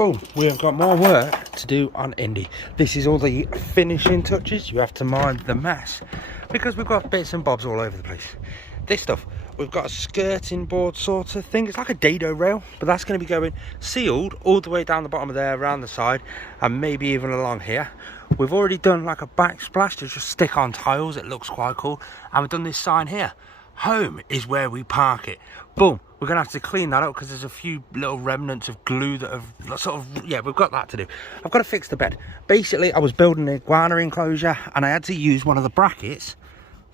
Boom, we have got more work to do on Indy. This is all the finishing touches. You have to mind the mess because we've got bits and bobs all over the place. This stuff, we've got a skirting board sort of thing. It's like a dado rail, but that's going to be going sealed all the way down the bottom of there, around the side, and maybe even along here. We've already done like a backsplash to just stick on tiles. It looks quite cool. And we've done this sign here. Home is where we park it. Boom. We're going to have to clean that up because there's a few little remnants of glue that have sort of, yeah, we've got that to do. I've got to fix the bed. Basically, I was building an iguana enclosure and I had to use one of the brackets.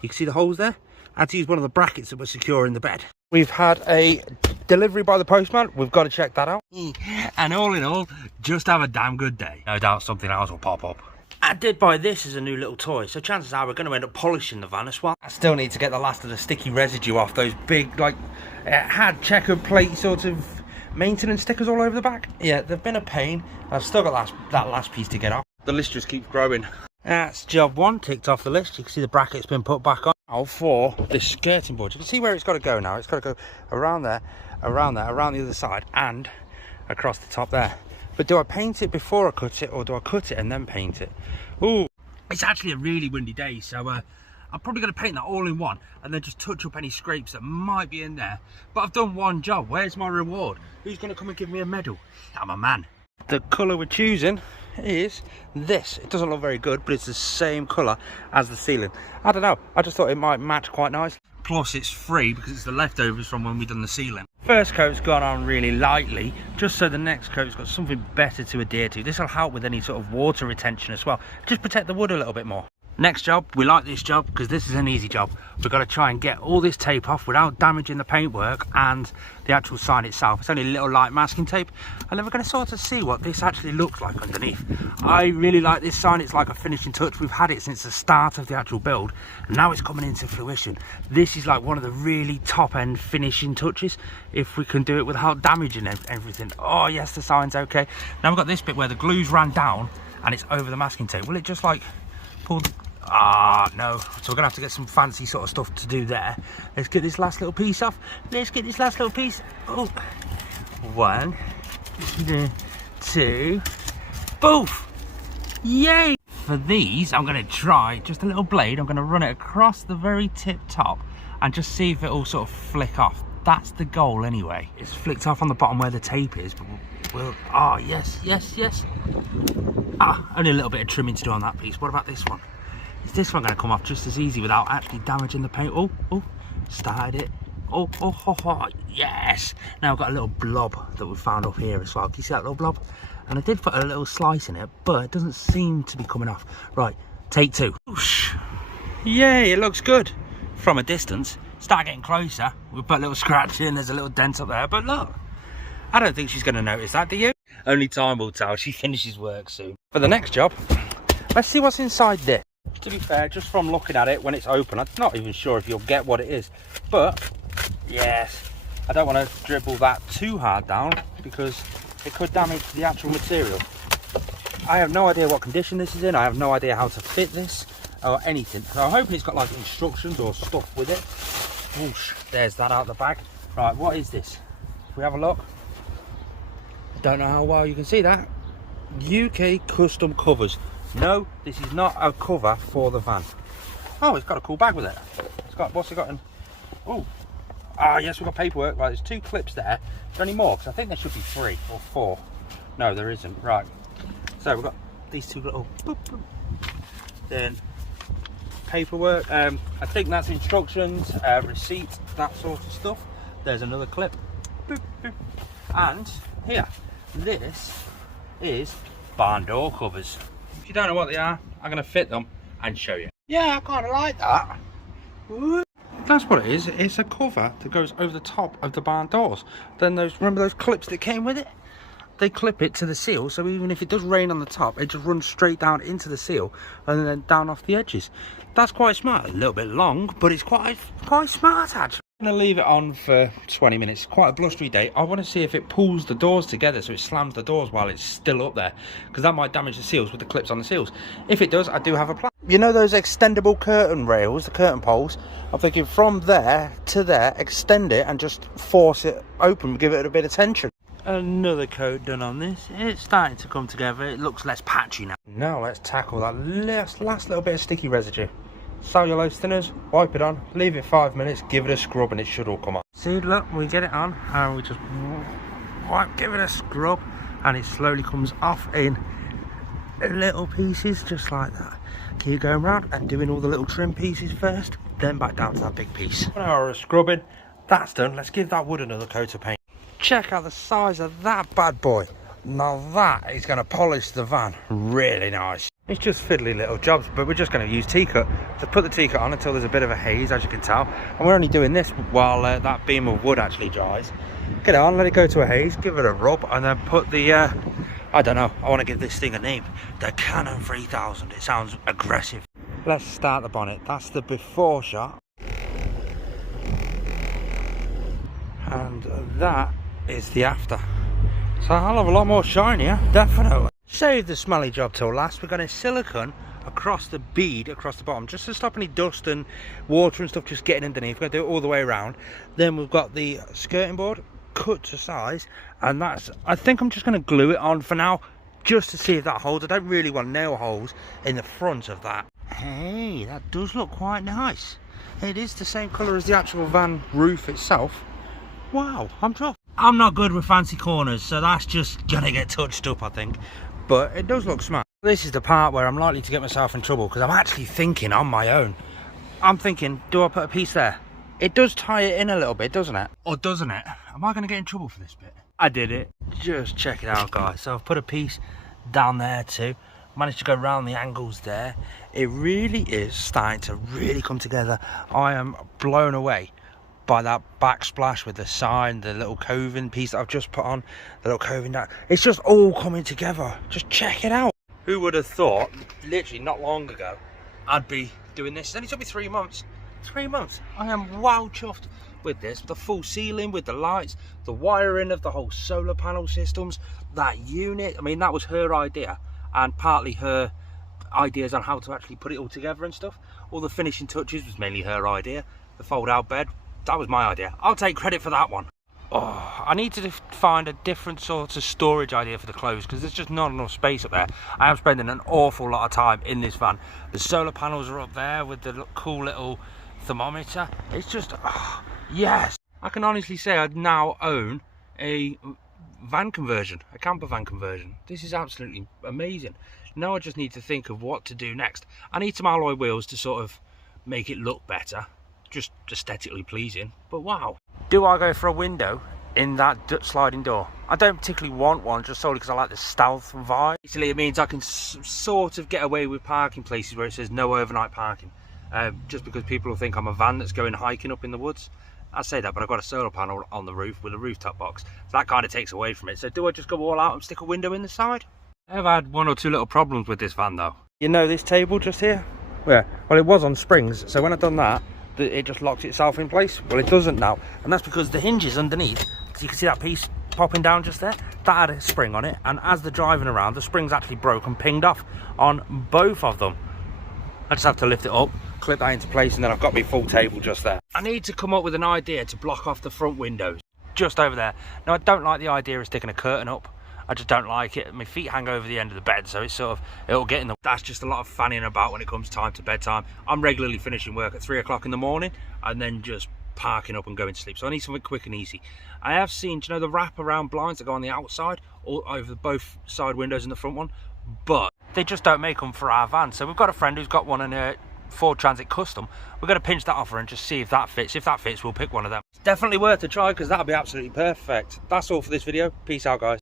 You can see the holes there? I had to use one of the brackets that were securing the bed. We've had a delivery by the postman. We've got to check that out. And all in all, just have a damn good day. No doubt something else will pop up. I did buy this as a new little toy, so chances are we're going to end up polishing the van as well. I still need to get the last of the sticky residue off those big, like, had checkered plate sort of maintenance stickers all over the back. Yeah, they've been a pain. I've still got that last piece to get off. The list just keeps growing. That's job one ticked off the list. You can see the bracket's been put back on. Now for this skirting board. You can see where it's got to go now. It's got to go around there, around the other side, and across the top there. But do I paint it before I cut it, or do I cut it and then paint it? Ooh, it's actually a really windy day, so I'm probably going to paint that all in one and then just touch up any scrapes that might be in there. But I've done one job. Where's my reward? Who's going to come and give me a medal? I'm a man. The colour we're choosing is this. It doesn't look very good, but it's the same colour as the ceiling. I don't know. I just thought it might match quite nice. Plus it's free because it's the leftovers from when we done the ceiling. First coat's gone on really lightly, just so the next coat's got something better to adhere to. This will help with any sort of water retention as well. Just protect the wood a little bit more. Next job, we like this job because this is an easy job. We've got to try and get all this tape off without damaging the paintwork and the actual sign itself. It's only a little light masking tape, and then we're going to sort of see what this actually looks like underneath. I really like this sign. It's like a finishing touch. We've had it since the start of the actual build, and now it's coming into fruition. This is like one of the really top end finishing touches if we can do it without damaging everything. Oh yes, the sign's okay. Now we've got this bit where the glue's ran down and it's over the masking tape. Will it just like pull the... no, so we're gonna have to get some fancy sort of stuff to do there. Let's get this last little piece off. Let's get this last little piece. Oh, 1, 2, boof! Yay! For these, I'm gonna try just a little blade. I'm gonna run it across the very tip top and just see if it'll sort of flick off. That's the goal anyway. It's flicked off on the bottom where the tape is, but we'll yes. Only a little bit of trimming to do on that piece. What about this one? Is this one going to come off just as easy without actually damaging the paint? Oh, started it. Oh, yes. Now I've got a little blob that we found up here as well. Can you see that little blob? And I did put a little slice in it, but it doesn't seem to be coming off. Right, take 2. Whoosh. Yay, it looks good from a distance. Start getting closer. We put a little scratch in. There's a little dent up there, but look. I don't think she's going to notice that, do you? Only time will tell. She finishes work soon. For the next job, let's see what's inside this. To be fair, just from looking at it when it's open, I'm not even sure if you'll get what it is. But, yes, I don't want to dribble that too hard down because it could damage the actual material. I have no idea what condition this is in. I have no idea how to fit this or anything. So I'm hoping it's got like instructions or stuff with it. Whoosh, there's that out the bag. Right, what is this? If we have a look. I don't know how well you can see that. UK custom covers. No, this is not a cover for the van. Oh, it's got a cool bag with it. It's got, what's it got in? Oh, yes, we've got paperwork. Right, there's 2 clips there. Is there any more? Because I think there should be 3 or 4. No, there isn't. Right. So we've got these 2 little boop, boop. Then paperwork. I think that's instructions, receipt, that sort of stuff. There's another clip. Boop, boop. And here, this is barn door covers. If you don't know what they are, I'm going to fit them and show you. Yeah, I kind of like that. Ooh. That's what it is. It's a cover that goes over the top of the barn doors. Then remember those clips that came with it? They clip it to the seal, so even if it does rain on the top, it just runs straight down into the seal and then down off the edges. That's quite smart. A little bit long, but it's quite smart actually. I'm going to leave it on for 20 minutes. Quite a blustery day. I want to see if it pulls the doors together so it slams the doors while it's still up there, because that might damage the seals with the clips on the seals. If it does, I do have a plan. You know those extendable curtain rails, the curtain poles? I'm thinking from there to there, extend it and just force it open, give it a bit of tension. Another coat done on this. It's starting to come together. It looks less patchy now. Now let's tackle that last little bit of sticky residue. Cellulose thinners, wipe it on, leave it 5 minutes, give it a scrub, and it should all come off. See, look, we get it on and we just give it a scrub, and it slowly comes off in little pieces, just like that. Keep going round and doing all the little trim pieces first, then back down to that big piece. 1 hour of scrubbing, that's done. Let's give that wood another coat of paint. Check out the size of that bad boy. Now that is going to polish the van really nice. It's just fiddly little jobs, but we're just going to use T-cut to put the T-cut on until there's a bit of a haze, as you can tell. And we're only doing this while that beam of wood actually dries. Get it on, let it go to a haze, give it a rub, and then put the, I don't know, I want to give this thing a name. The Canon 3000, it sounds aggressive. Let's start the bonnet. That's the before shot. And that is the after. So I'll have a lot more shinier, definitely. Save the smelly job till last. We're going to silicone across the bead, across the bottom, just to stop any dust and water and stuff just getting underneath. We're going to do it all the way around. Then we've got the skirting board cut to size, and that's, I think I'm just going to glue it on for now, just to see if that holds. I don't really want nail holes in the front of that. Hey, that does look quite nice. It is the same colour as the actual van roof itself. Wow, I'm chuffed. I'm not good with fancy corners, so that's just gonna get touched up, I think. But it does look smart. This is the part where I'm likely to get myself in trouble, because I'm actually thinking on my own. I'm thinking, do I put a piece there? It does tie it in a little bit, doesn't it? Or doesn't it? Am I gonna get in trouble for this bit? I did it. Just check it out, guys. So I've put a piece down there too. Managed to go around the angles there. It really is starting to really come together. I am blown away by that backsplash with the sign, the little coving piece that I've just put on, the little coving down. It's just all coming together. Just check it out. Who would have thought, literally not long ago, I'd be doing this? It only took me 3 months. 3 months. I am wow chuffed with this. The full ceiling, with the lights, the wiring of the whole solar panel systems, that unit. I mean, that was her idea, and partly her ideas on how to actually put it all together and stuff. All the finishing touches was mainly her idea. The fold out bed, that was my idea. I'll take credit for that one. Oh, I need to find a different sort of storage idea for the clothes, because there's just not enough space up there. I am spending an awful lot of time in this van. The solar panels are up there with the cool little thermometer. It's just, oh, yes. I can honestly say I now own a van conversion, a camper van conversion. This is absolutely amazing. Now I just need to think of what to do next. I need some alloy wheels to sort of make it look better. Just aesthetically pleasing, but wow. Do I go for a window in that sliding door? I don't particularly want one, just solely because I like the stealth vibe. Basically, it means I can sort of get away with parking places where it says no overnight parking, just because people will think I'm a van that's going hiking up in the woods. I say that, but I've got a solar panel on the roof with a rooftop box, so that kind of takes away from it. So do I just go all out and stick a window in the side? I've had 1 or 2 little problems with this van though. You know this table just here? Yeah, well, it was on springs, so when I've done that, it just locks itself in place. Well, it doesn't now, and that's because the hinges underneath, so you can see that piece popping down just there, that had a spring on it, and as they're driving around, the springs actually broke and pinged off on both of them. I just have to lift it up, clip that into place, and then I've got my full table just there. I need to come up with an idea to block off the front windows just over there. Now, I don't like the idea of sticking a curtain up. I just don't like it. My feet hang over the end of the bed, so it's sort of, it'll get in the... That's just a lot of fanning about when it comes time to bedtime. I'm regularly finishing work at 3 o'clock in the morning and then just parking up and going to sleep. So I need something quick and easy. I have seen, do you know, the wrap around blinds that go on the outside, all over both side windows and the front one, but they just don't make them for our van. So we've got a friend who's got one in a Ford Transit Custom. We're going to pinch that offer and just see if that fits. If that fits, we'll pick one of them. It's definitely worth a try, because that'll be absolutely perfect. That's all for this video. Peace out, guys.